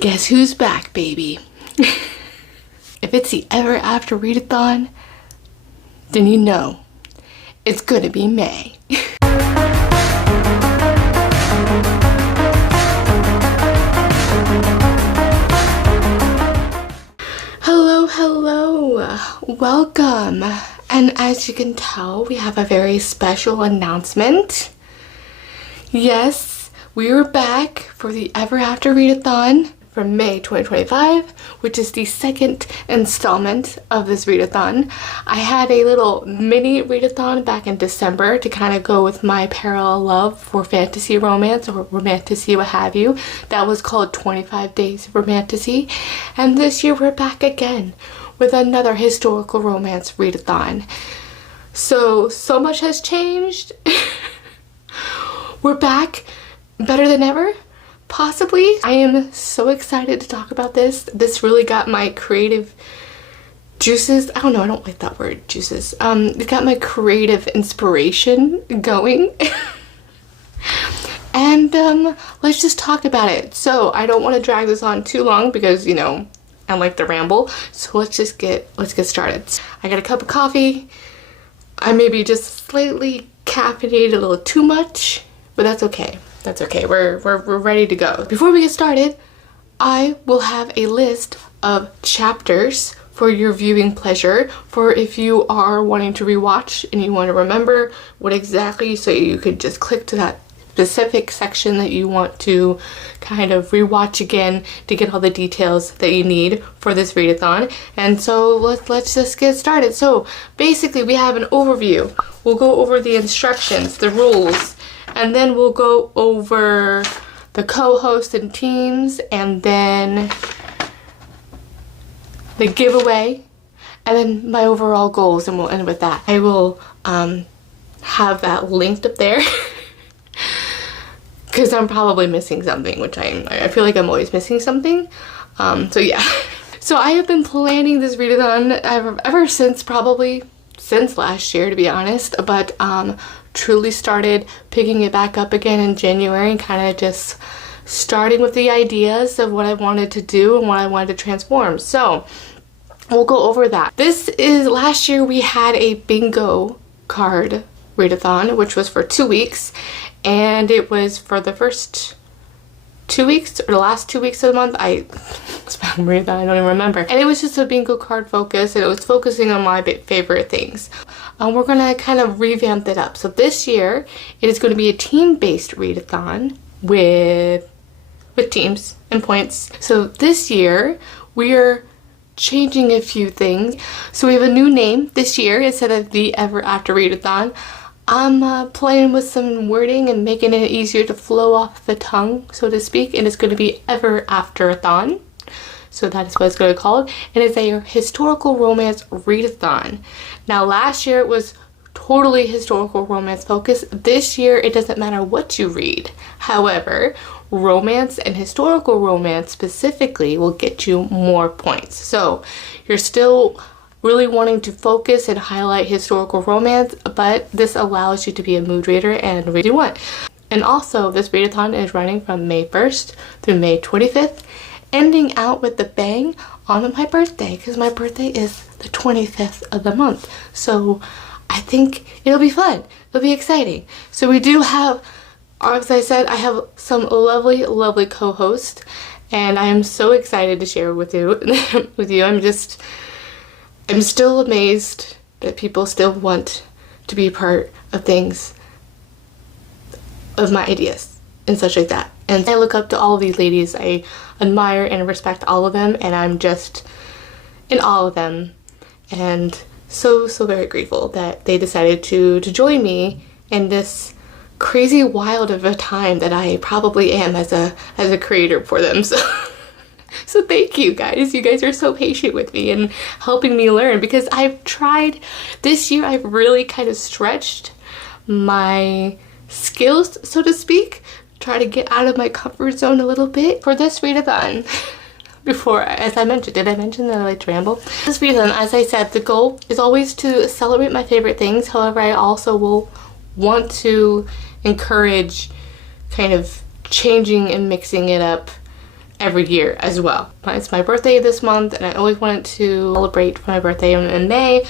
Guess who's back, baby? If it's the Ever After Readathon, then you know it's gonna be May. Hello, welcome. And as you can tell, we have a very special announcement. Yes, we are back for the Ever After Readathon for May 2025, which is the second installment of this readathon. I had a little mini readathon back in December to kind of go with my parallel love for fantasy romance or romantasy, what have you. That was called 25 Days of Romantasy. And this year we're back again with another historical romance readathon. So much has changed. We're back better than ever. Possibly. I am so excited to talk about this. This really got my creative juices. I don't know, I don't like that word, juices. It got my creative inspiration going. And let's just talk about it. So I don't want to drag this on too long because, you know, I like to ramble. So let's get started. I got a cup of coffee. I maybe just slightly caffeinated a little too much, but that's okay. That's okay, we're ready to go. Before we get started, I will have a list of chapters for your viewing pleasure, for if you are wanting to rewatch and you want to remember what exactly, so you could just click to that specific section that you want to kind of rewatch again to get all the details that you need for this readathon. And so let's just get started. So basically we have an overview. We'll go over the instructions, the rules, and then we'll go over the co-host and teams, and then the giveaway, and then my overall goals, and we'll end with that. I will have that linked up there because I'm probably missing something, which I feel like I'm always missing something. So yeah. So I have been planning this readathon ever since, probably since last year, to be honest, but truly started picking it back up again in January and kind of just starting with the ideas of what I wanted to do and what I wanted to transform. So we'll go over that. This is, last year we had a bingo card readathon, which was for 2 weeks, and it was for the first 2 weeks or the last 2 weeks of the month. It's memory that I don't even remember. And it was just a bingo card focus, and it was focusing on my favorite things. We're gonna kind of revamp it up. So this year it is going to be a team-based readathon with teams and points. So this year we're changing a few things. So we have a new name this year. Instead of the Ever After Readathon, I'm playing with some wording and making it easier to flow off the tongue, so to speak, and it's going to be Ever Afterathon. So that is what it's going to be called. It is a historical romance readathon. Now last year it was totally historical romance focused. This year it doesn't matter what you read. However, romance and historical romance specifically will get you more points. So you're still really wanting to focus and highlight historical romance, but this allows you to be a mood reader and read what you want. And also this readathon is running from May 1st through May 25th, ending out with the bang on my birthday, because my birthday is the 25th of the month. So I think it'll be fun. It'll be exciting. So we do have, as I said, I have some lovely co-hosts, and I am so excited to share with you. I'm still amazed that people still want to be part of things, of my ideas and such like that. And I look up to all of these ladies. I admire and respect all of them, and I'm just in awe of them, and so very grateful that they decided to join me in this crazy wild of a time that I probably am as a creator for them. So thank you guys. You guys are so patient with me and helping me learn, because I've tried this year. I've really kind of stretched my skills, so to speak, try to get out of my comfort zone a little bit for this readathon. Before, as I mentioned, did I mention that I like to ramble? This readathon, as I said, the goal is always to celebrate my favorite things. However, I also will want to encourage kind of changing and mixing it up every year as well. It's my birthday this month, and I always wanted to celebrate for my birthday in May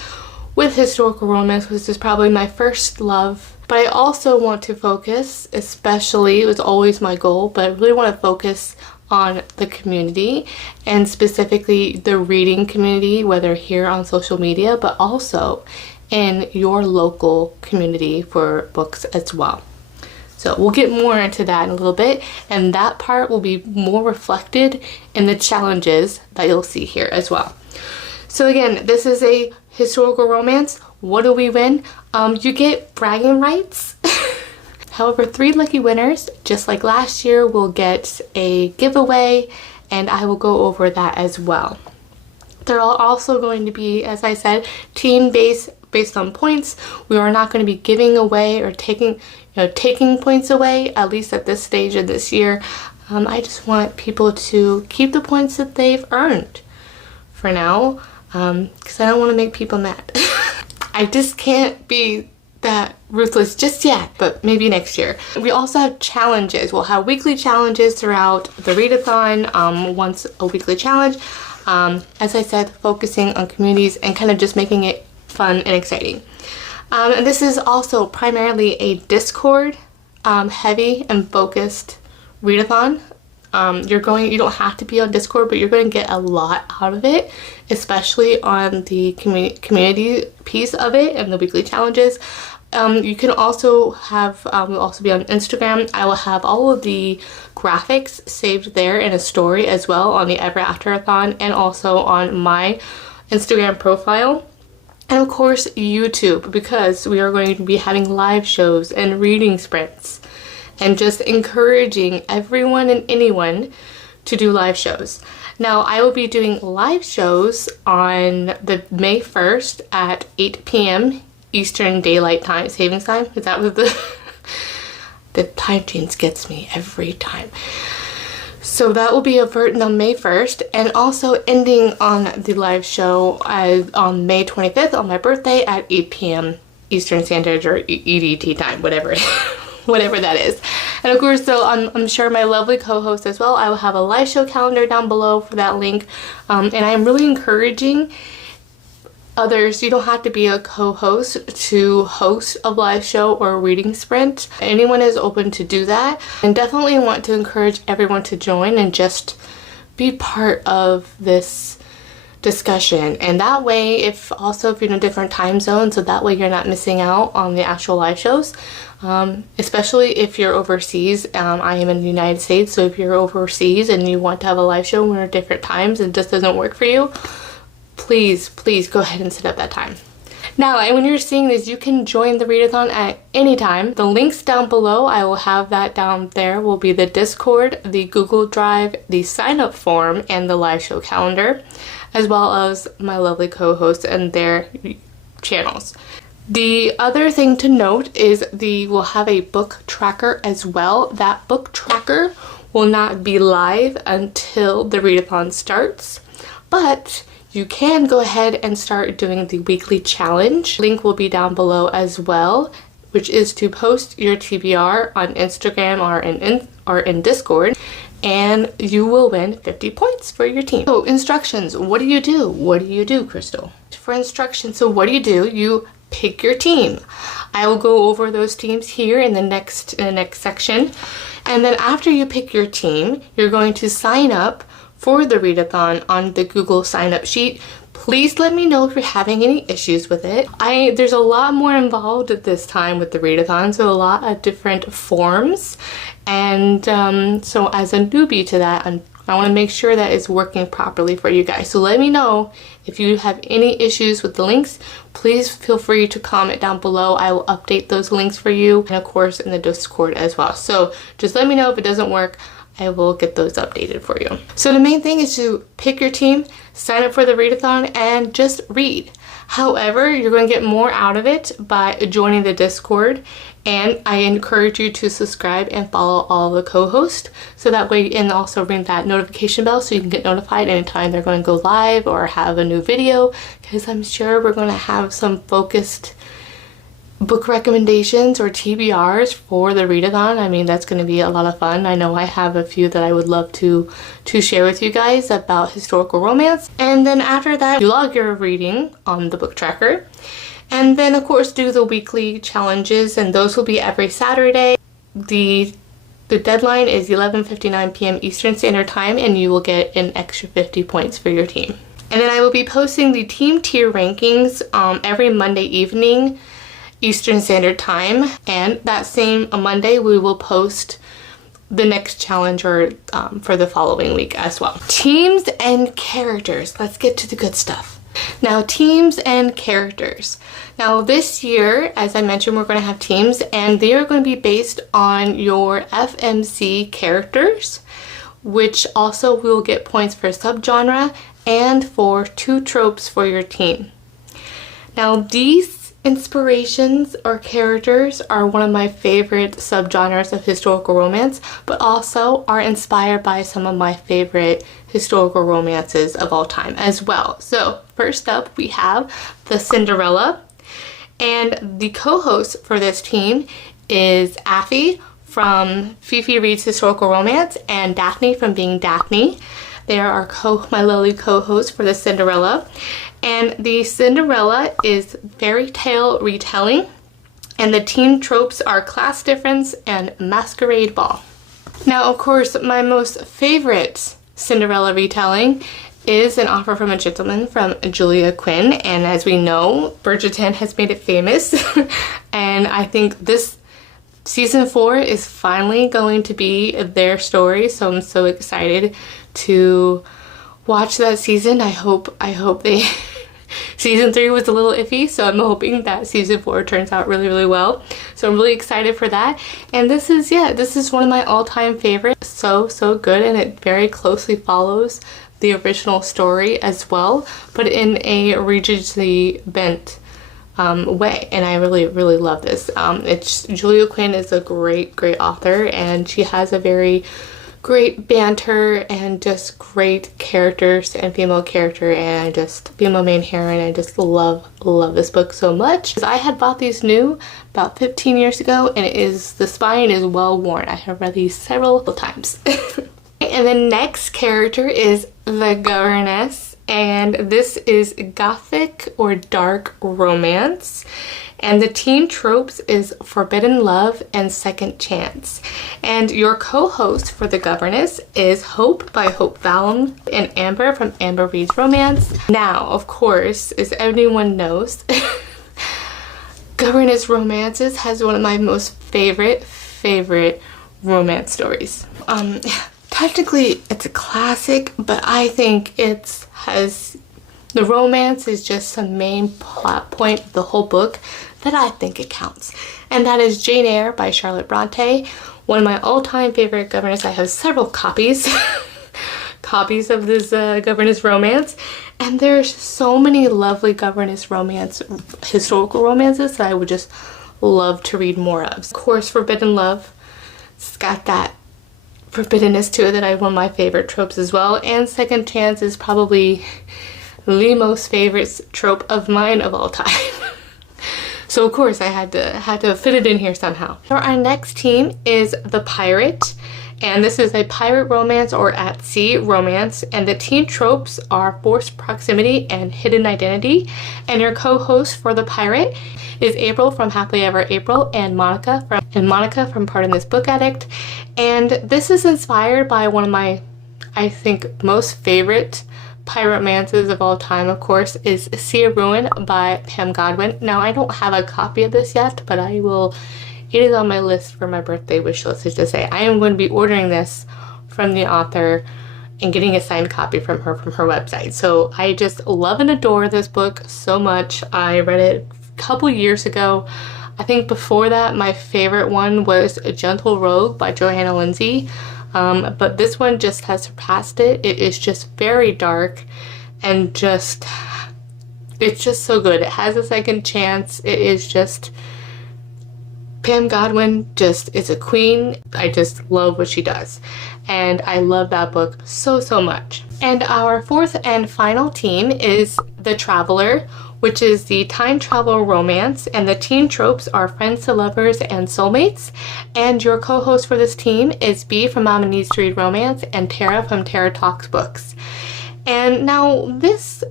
with historical romance, which is probably my first love. But I also want to focus, especially, it was always my goal, but I really want to focus on the community, and specifically the reading community, whether here on social media, but also in your local community for books as well. So we'll get more into that in a little bit, and that part will be more reflected in the challenges that you'll see here as well. So again, this is a historical romance. What do we win? You get bragging rights. However, 3 lucky winners, just like last year, will get a giveaway, and I will go over that as well. They're also going to be, as I said, based on points. We are not going to be giving away or taking points away, at least at this stage of this year. I just want people to keep the points that they've earned for now, because I don't want to make people mad. I just can't be that ruthless just yet, but maybe next year. We also have challenges. We'll have weekly challenges throughout the readathon, once a weekly challenge. As I said, focusing on communities and kind of just making it fun and exciting. And this is also primarily a Discord heavy and focused readathon. You don't have to be on Discord, but you're going to get a lot out of it, especially on the community piece of it and the weekly challenges. You can also have, we'll also be on Instagram. I will have all of the graphics saved there in a story as well on the Ever Afterathon, and also on my Instagram profile. And of course, YouTube, because we are going to be having live shows and reading sprints, and just encouraging everyone and anyone to do live shows. Now, I will be doing live shows on the May 1st at 8 p.m. Eastern Daylight Time, Savings Time. Is that what the time change gets me every time. So that will be on May 1st, and also ending on the live show on May 25th on my birthday at 8 p.m. Eastern Standard or EDT time, whatever that is. And of course, so I'm sure my lovely co-host as well, I will have a live show calendar down below for that link. And I'm really encouraging others, you don't have to be a co-host to host a live show or a reading sprint. Anyone is open to do that, and definitely want to encourage everyone to join and just be part of this discussion. And that way, if you're in a different time zone, so that way you're not missing out on the actual live shows, especially if you're overseas. I am in the United States, so if you're overseas and you want to have a live show when we're at different times and it just doesn't work for you, please go ahead and set up that time. Now, when you're seeing this, you can join the readathon at any time. The links down below, I will have that down there, will be the Discord, the Google Drive, the sign up form, and the live show calendar, as well as my lovely co-hosts and their channels. The other thing to note is we'll have a book tracker as well. That book tracker will not be live until the readathon starts, but you can go ahead and start doing the weekly challenge. Link will be down below as well, which is to post your TBR on Instagram or in Discord, and you will win 50 points for your team. So instructions, what do you do? What do you do, Crystal? For instructions, so what do? You pick your team. I will go over those teams here in the next section. And then after you pick your team, you're going to sign up for the readathon on the Google sign up sheet. Please let me know if you're having any issues with it. There's a lot more involved at this time with the readathon, so a lot of different forms. And so as a newbie to that, I want to make sure that it's working properly for you guys. So let me know if you have any issues with the links. Please feel free to comment down below. I will update those links for you, and of course in the Discord as well. So just let me know if it doesn't work. I will get those updated for you. So the main thing is to pick your team, sign up for the readathon, and just read. However, you're going to get more out of it by joining the Discord, and I encourage you to subscribe and follow all the co-hosts, so that way, and also ring that notification bell so you can get notified anytime they're going to go live or have a new video, because I'm sure we're going to have some focused book recommendations or TBRs for the readathon. I mean, that's going to be a lot of fun. I know I have a few that I would love to share with you guys about historical romance. And then after that, you log your reading on the book tracker. And then of course do the weekly challenges, and those will be every Saturday. The deadline is 11:59 p.m. Eastern Standard Time, and you will get an extra 50 points for your team. And then I will be posting the team tier rankings every Monday evening Eastern Standard Time, and that same Monday we will post the next challenge for the following week as well. Teams and characters. Let's get to the good stuff. Now, teams and characters. Now this year, as I mentioned, we're going to have teams, and they are going to be based on your FMC characters, which also will get points for subgenre and for 2 tropes for your team. Now these inspirations or characters are one of my favorite subgenres of historical romance, but also are inspired by some of my favorite historical romances of all time as well. So first up, we have the Cinderella, and the co-host for this team is Affi from Fifi Reads Historical Romance and Daphne from Being Daphne. They are my lovely co-hosts for the Cinderella. And the Cinderella is fairy tale retelling, and the team tropes are class difference and masquerade ball. Now, of course, my most favorite Cinderella retelling is An Offer from a Gentleman from Julia Quinn, and as we know, Bridgerton has made it famous, and I think this season 4 is finally going to be their story, so I'm so excited to watch that season. I hope they season 3 was a little iffy, so I'm hoping that season 4 turns out really, really well. So I'm really excited for that. And this is one of my all-time favorites. So good, and it very closely follows the original story as well, but in a religiously bent way, and I really, really love this. Julia Quinn is a great author, and she has a very great banter and just great characters and female character, and female main heroine. I just love this book so much. I had bought these new about 15 years ago, and the spine is well worn. I have read these several times. And the next character is the Governess, and this is gothic or dark romance. And the teen tropes is forbidden love and second chance. And your co-host for the Governess is Hope by Hope Vallum and Amber from Amber Reads Romance. Now, of course, as everyone knows, Governess Romances has one of my most favorite romance stories. Technically, it's a classic, but I think the romance is just the main plot point of the whole book that I think it counts. And that is Jane Eyre by Charlotte Bronte, one of my all-time favorite Governess. I have several copies of this Governess romance, and there's so many lovely Governess romance, historical romances that I would just love to read more of. Of course, Forbidden Love, it's got that forbiddenness to it that I one of my favorite tropes as well, and Second Chance is probably the most favorite trope of mine of all time. So of course I had to fit it in here somehow. For our next team is the Pirate, and this is a pirate romance or at sea romance, and the teen tropes are forced proximity and hidden identity. And your co-host for the Pirate is April from Happily Ever April and Monika from Pardon This Book Addict. And this is inspired by one of my, I think, most favorite pirate romances of all time, of course, is Sea of Ruin by Pam Godwin. Now, I don't have a copy of this yet, but it is on my list for my birthday wish list, is to say I am going to be ordering this from the author and getting a signed copy from her website. So I just love and adore this book so much. I read it a couple years ago. I think before that, my favorite one was A Gentle Rogue by Johanna Lindsey. But this one just has surpassed it. It is just very dark and it's just so good. It has a second chance. It is just, Pam Godwin is a queen. I just love what she does. And I love that book so much. And our fourth and final team is The Traveler, which is the time travel romance, and the teen tropes are friends to lovers and soulmates. And your co-host for this team is B from Mama Needs to Read Romance and Tara from Tara Talks Books. And now this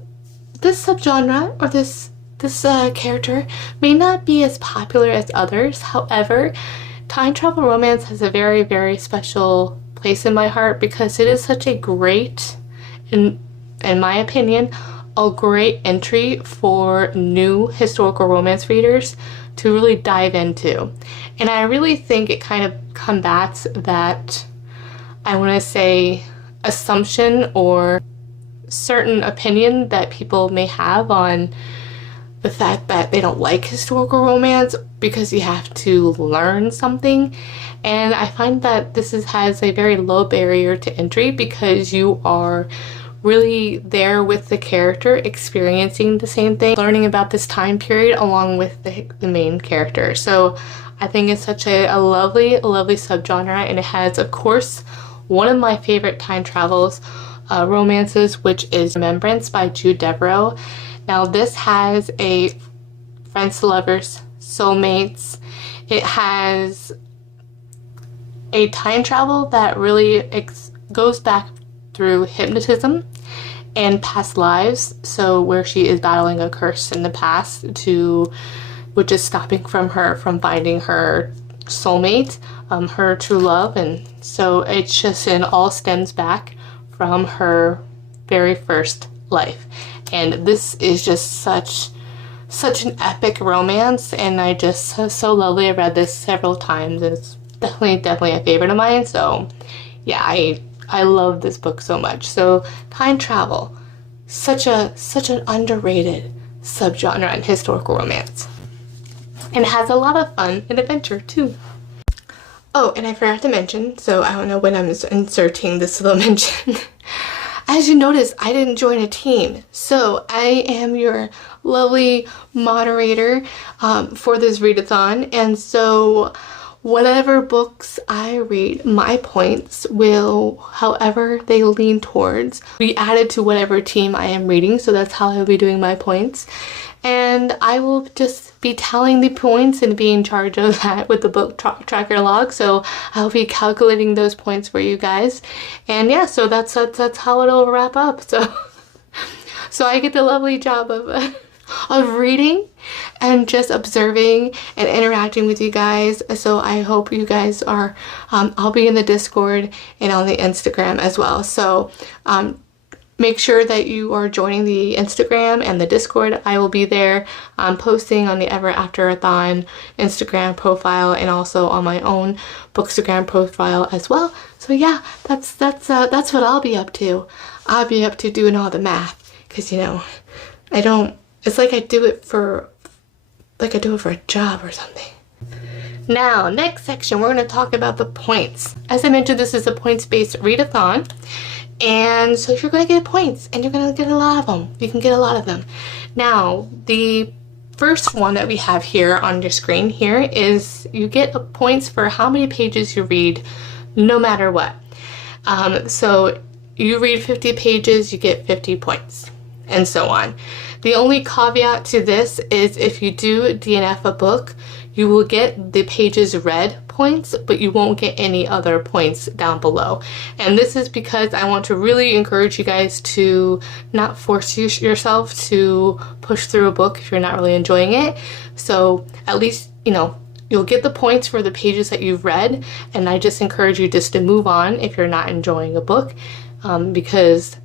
subgenre, or this character may not be as popular as others. However, time travel romance has a very, very special place in my heart because it is such a great, in my opinion, a great entry for new historical romance readers to really dive into. And I really think it kind of combats that, I want to say, assumption or certain opinion that people may have on the fact that they don't like historical romance because you have to learn something. And I find that this has a very low barrier to entry because you are really there with the character, experiencing the same thing, learning about this time period along with the main character. So I think it's such a lovely subgenre, and it has, of course, one of my favorite time travels romances, which is Remembrance by Jude Deveraux. Now this has a friends to lovers, soulmates. It has a time travel that really goes back through hypnotism and past lives, so where she is battling a curse in the past which is stopping her from finding her soulmate, her true love. And so it's just, it all stems back from her very first life. And this is just such an epic romance, and I just, so lovely. I read this several times. It's definitely a favorite of mine. So yeah, I love this book so much. So time travel, such an underrated subgenre in historical romance, and it has a lot of fun and adventure too. Oh, and I forgot to mention, so I don't know when I'm inserting this little mention. As you notice, I didn't join a team, so I am your lovely moderator for this readathon, and so whatever books I read, my points will, however they lean towards, be added to whatever team I am reading. So that's how I'll be doing my points. And I will just be tallying the points and be in charge of that with the book tracker log. So I'll be calculating those points for you guys. And yeah, so that's how it'll wrap up. So I get the lovely job of reading and just observing and interacting with you guys. So I hope you guys are, I'll be in the Discord and on the Instagram as well. So make sure that you are joining the Instagram and the Discord. I will be there posting on the Ever Afterathon Instagram profile and also on my own Bookstagram profile as well. So yeah, that's what I'll be up to. I'll be up to doing all the math, because it's like I do it for a job or something. Now, next section, we're going to talk about the points. As I mentioned, this is a points-based readathon. And so you're going to get points, and you're going to get a lot of them. You can get a lot of them. Now, the first one that we have here on your screen here is you get points for how many pages you read, no matter what. So you read 50 pages, you get 50 points, and so on. The only caveat to this is if you do DNF a book, you will get the pages read points, but you won't get any other points down below. And this is because I want to really encourage you guys to not force yourself to push through a book if you're not really enjoying it. So at least, you'll get the points for the pages that you've read, and I just encourage you just to move on if you're not enjoying a book, because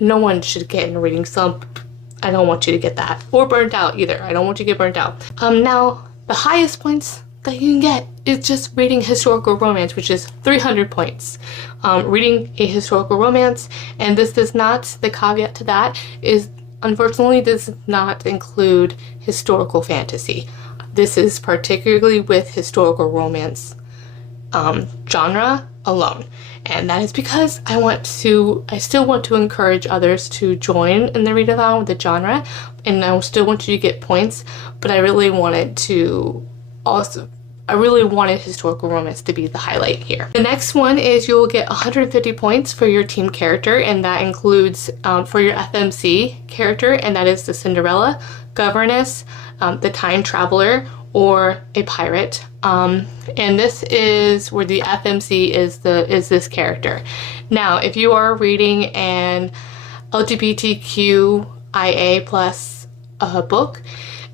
no one should get in a reading slump. I don't want you to get that, or burnt out either. I don't want you to get burnt out. Now, the highest points that you can get is just reading historical romance, which is 300 points. Reading a historical romance, and this does not, the caveat to that is, unfortunately, this does not include historical fantasy. This is particularly with historical romance genre alone. And that is because I still want to encourage others to join in the readathon with the genre, and I still want you to get points, but I really wanted historical romance to be the highlight here. The next one is you will get 150 points for your team character, and that includes for your FMC character, and that is the Cinderella Governess, the Time Traveler, or a pirate. And this is where the FMC is this character. Now, if you are reading an LGBTQIA plus book,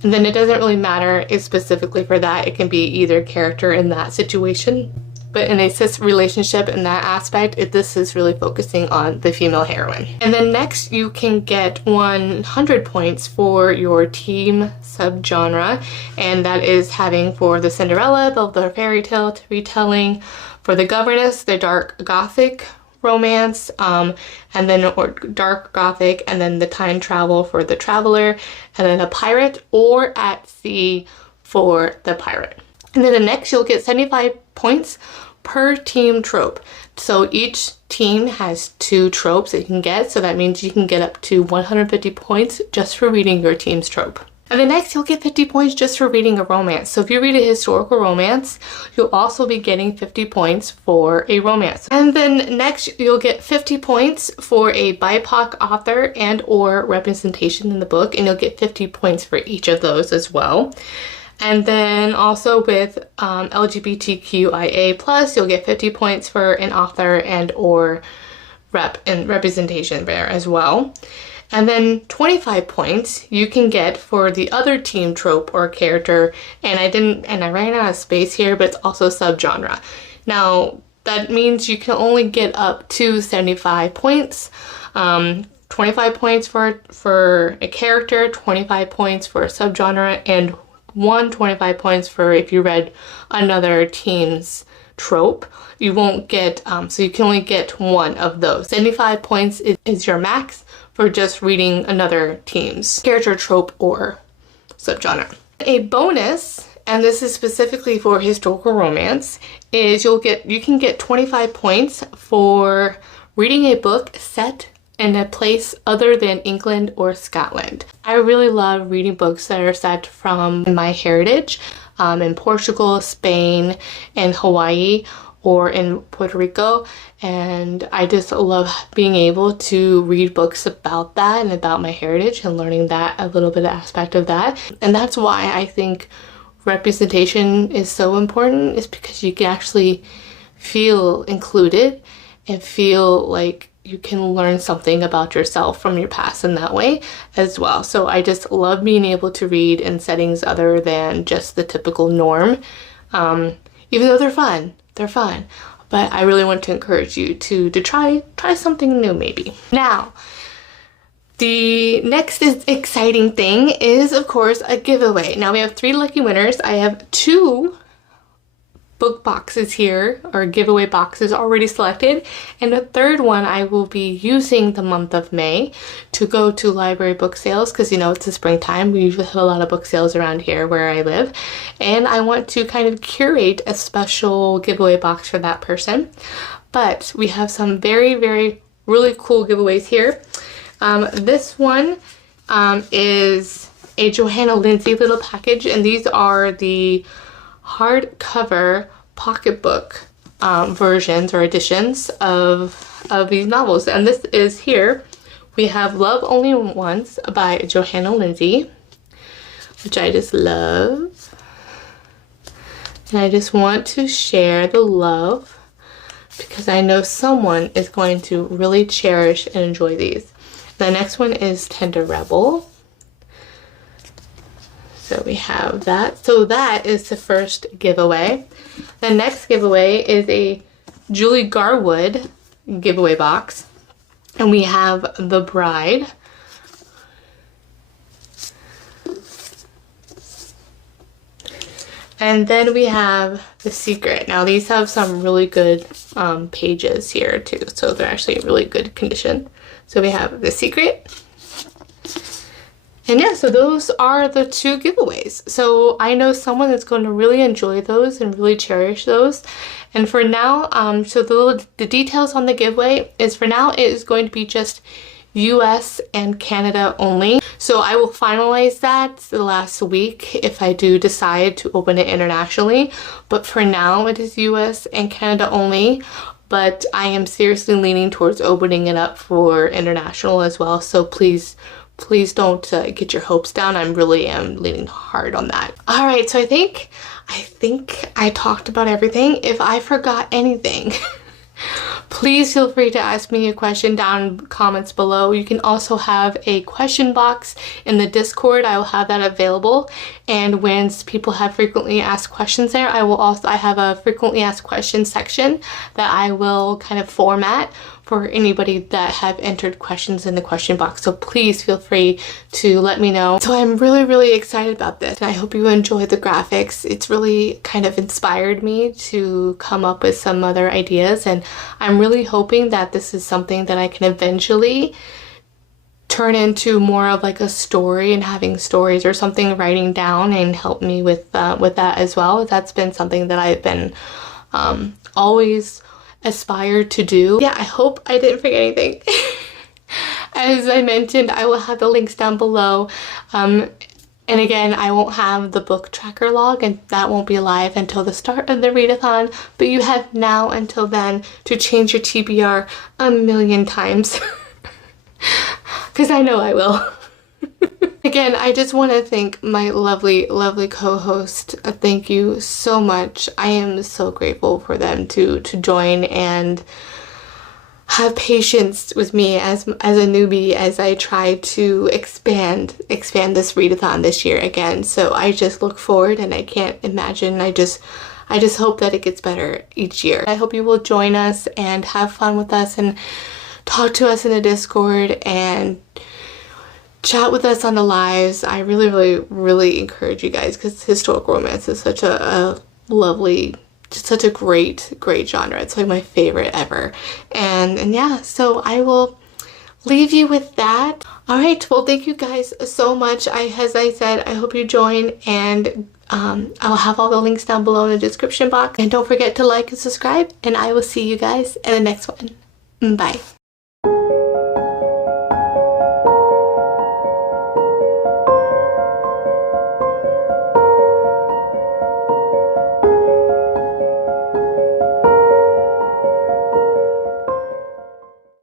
and then it doesn't really matter if specifically for that. It can be either character in that situation. But in a cis relationship in that aspect, this is really focusing on the female heroine. And then next you can get 100 points for your team subgenre, and that is having for the Cinderella, the fairy tale retelling, for the Governess, the dark gothic romance, and then or dark gothic, and then the time travel for the traveler, and then a pirate, or at sea for the pirate. And then the next you'll get 75 points per team trope. So each team has 2 tropes that you can get, so that means you can get up to 150 points just for reading your team's trope. And then next you'll get 50 points just for reading a romance. So if you read a historical romance, you'll also be getting 50 points for a romance. And then next you'll get 50 points for a BIPOC author and or representation in the book, and you'll get 50 points for each of those as well. And then also with LGBTQIA+, you'll get 50 points for an author and or representation there as well. And then 25 points you can get for the other team trope or character, and I ran out of space here, but it's also subgenre. Now that means you can only get up to 75 points. 25 points for a character, 25 points for a subgenre, and 125 points for if you read another team's trope. You won't get, so you can only get one of those. 75 points is your max for just reading another team's character, trope, or subgenre. A bonus, and this is specifically for historical romance, is you can get 25 points for reading a book set in a place other than England or Scotland. I really love reading books that are set from my heritage, in Portugal, Spain, and Hawaii, or in Puerto Rico, and I just love being able to read books about that and about my heritage and learning that a little bit of aspect of that. And that's why I think representation is so important, is because you can actually feel included and feel like you can learn something about yourself from your past in that way as well. So I just love being able to read in settings other than just the typical norm, even though they're fun. But I really want to encourage you to try something new maybe. Now, the next exciting thing is, of course, a giveaway. Now we have 3 lucky winners. I have 2 book boxes here, or giveaway boxes already selected, and the third one I will be using the month of May to go to library book sales, because you know it's the springtime. We usually have a lot of book sales around here where I live, and I want to kind of curate a special giveaway box for that person. But we have some very really cool giveaways here. This one is a Johanna Lindsay little package, and these are the hardcover pocketbook versions or editions of these novels. And this is here. We have Love Only Once by Johanna Lindsay, which I just love. And I just want to share the love because I know someone is going to really cherish and enjoy these. The next one is Tender Rebel. So we have that. So that is the first giveaway. The next giveaway is a Julie Garwood giveaway box. And we have The Bride. And then we have The Secret. Now these have some really good pages here too. So they're actually in really good condition. So we have The Secret. And yeah, so those are the 2 giveaways. So I know someone that's going to really enjoy those and really cherish those. And for now, so the details on the giveaway is, for now it is going to be just US and Canada only. So I will finalize that the last week if I do decide to open it internationally. But for now it is US and Canada only. But I am seriously leaning towards opening it up for international as well. So please please don't get your hopes down. I really am leaning hard on that. All right, so I think I talked about everything. If I forgot anything, please feel free to ask me a question down in the comments below. You can also have a question box in the Discord. I will have that available. And when people have frequently asked questions there, I have a frequently asked questions section that I will kind of format for anybody that have entered questions in the question box. So please feel free to let me know. So I'm really, really excited about this. And I hope you enjoyed the graphics. It's really kind of inspired me to come up with some other ideas. And I'm really hoping that this is something that I can eventually turn into more of like a story, and having stories or something writing down and help me with that as well. That's been something that I've been always aspired to do. Yeah, I hope I didn't forget anything. As I mentioned, I will have the links down below. And again, I won't have the book tracker log, and that won't be live until the start of the readathon, but you have now until then to change your TBR a million times. Because I know I will. Again, I just want to thank my lovely, lovely co-host. Thank you so much. I am so grateful for them to join and have patience with me as a newbie as I try to expand this readathon this year again. So I just look forward, and I can't imagine. I just hope that it gets better each year. I hope you will join us and have fun with us and talk to us in the Discord and chat with us on the lives. I really, really, really encourage you guys, because historical romance is such a lovely, just such a great genre. It's like my favorite ever. And yeah, so I will leave you with that. All right, well, thank you guys so much. As I said, I hope you join, and I'll have all the links down below in the description box. And don't forget to like and subscribe, and I will see you guys in the next one. Bye.